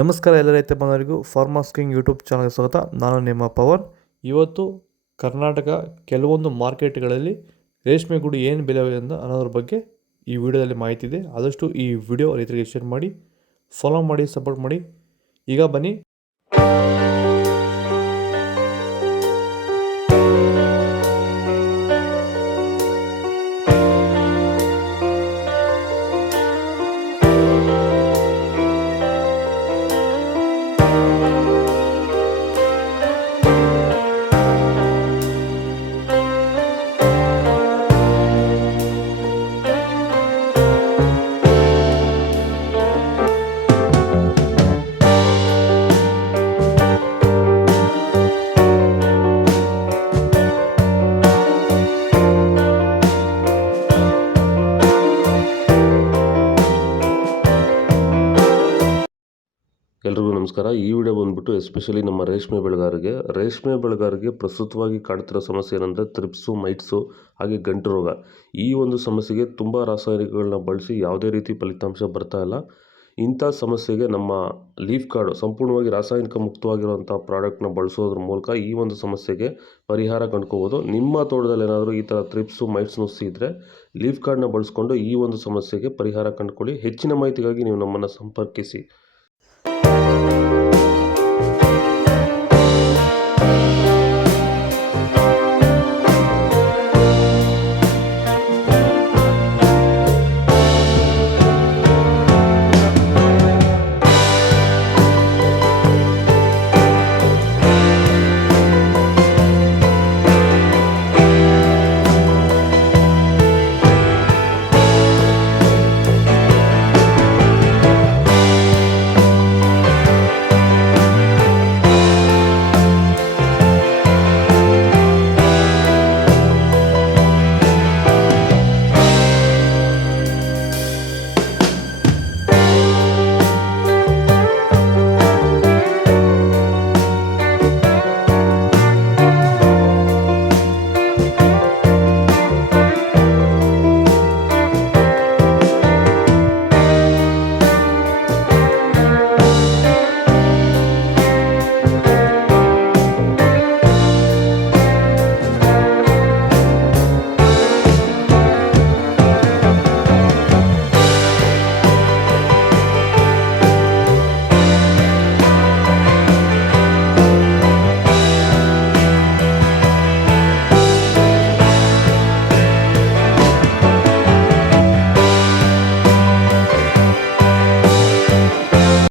ನಮಸ್ಕಾರ ಎಲ್ಲ ರೈತ ಬಂದವರಿಗೂ ಫಾರ್ಮರ್ಸ್ ಕಿಂಗ್ ಯೂಟ್ಯೂಬ್ ಚಾನಲ್ಗೆ ಸ್ವಾಗತ. ನಾನು ನಿಮ್ಮ ಪವನ್. ಇವತ್ತು ಕರ್ನಾಟಕ ಕೆಲವೊಂದು ಮಾರ್ಕೆಟ್ಗಳಲ್ಲಿ ರೇಷ್ಮೆ ಗೂಡು ಏನು ಬೆಲೆ ಅನ್ನೋದ್ರ ಬಗ್ಗೆ ಈ ವಿಡಿಯೋದಲ್ಲಿ ಮಾಹಿತಿ ಇದೆ. ಆದಷ್ಟು ಈ ವಿಡಿಯೋ ರೈತರಿಗೆ ಶೇರ್ ಮಾಡಿ, ಫಾಲೋ ಮಾಡಿ, ಸಪೋರ್ಟ್ ಮಾಡಿ. ಈಗ ಬನ್ನಿ ಎಲ್ರಿಗೂ ನಮಸ್ಕಾರ. ಈ ವಿಡಿಯೋ ಬಂದ್ಬಿಟ್ಟು ಎಸ್ಪೆಷಲಿ ನಮ್ಮ ರೇಷ್ಮೆ ಬೆಳೆಗಾರರಿಗೆ ಪ್ರಸ್ತುತವಾಗಿ ಕಾಡ್ತಿರೋ ಸಮಸ್ಯೆ ಏನಂದರೆ ಥ್ರಿಪ್ಸು, ಮೈಟ್ಸು ಹಾಗೆ ಗಂಟು ರೋಗ. ಈ ಒಂದು ಸಮಸ್ಯೆಗೆ ತುಂಬ ರಾಸಾಯನಿಕಗಳನ್ನ ಬಳಸಿ ಯಾವುದೇ ರೀತಿ ಫಲಿತಾಂಶ ಬರ್ತಾ ಇಲ್ಲ. ಇಂಥ ಸಮಸ್ಯೆಗೆ ನಮ್ಮ ಲೀಫ್ ಕಾರ್ಡ್ ಸಂಪೂರ್ಣವಾಗಿ ರಾಸಾಯನಿಕ ಮುಕ್ತವಾಗಿರುವಂಥ ಪ್ರಾಡಕ್ಟ್ನ ಬಳಸೋದ್ರ ಮೂಲಕ ಈ ಒಂದು ಸಮಸ್ಯೆಗೆ ಪರಿಹಾರ ಕಂಡ್ಕೋಬೋದು. ನಿಮ್ಮ ತೋಟದಲ್ಲಿ ಏನಾದರೂ ಈ ಥರ ಥ್ರಿಪ್ಸು, ಮೈಟ್ಸ್ ನುಸಿ ಇದ್ದರೆ ಲೀಫ್ ಕಾರ್ಡ್ನ ಬಳಸ್ಕೊಂಡು ಈ ಒಂದು ಸಮಸ್ಯೆಗೆ ಪರಿಹಾರ ಕಂಡುಕೊಳ್ಳಿ. ಹೆಚ್ಚಿನ ಮಾಹಿತಿಗಾಗಿ ನೀವು ನಮ್ಮನ್ನು ಸಂಪರ್ಕಿಸಿ.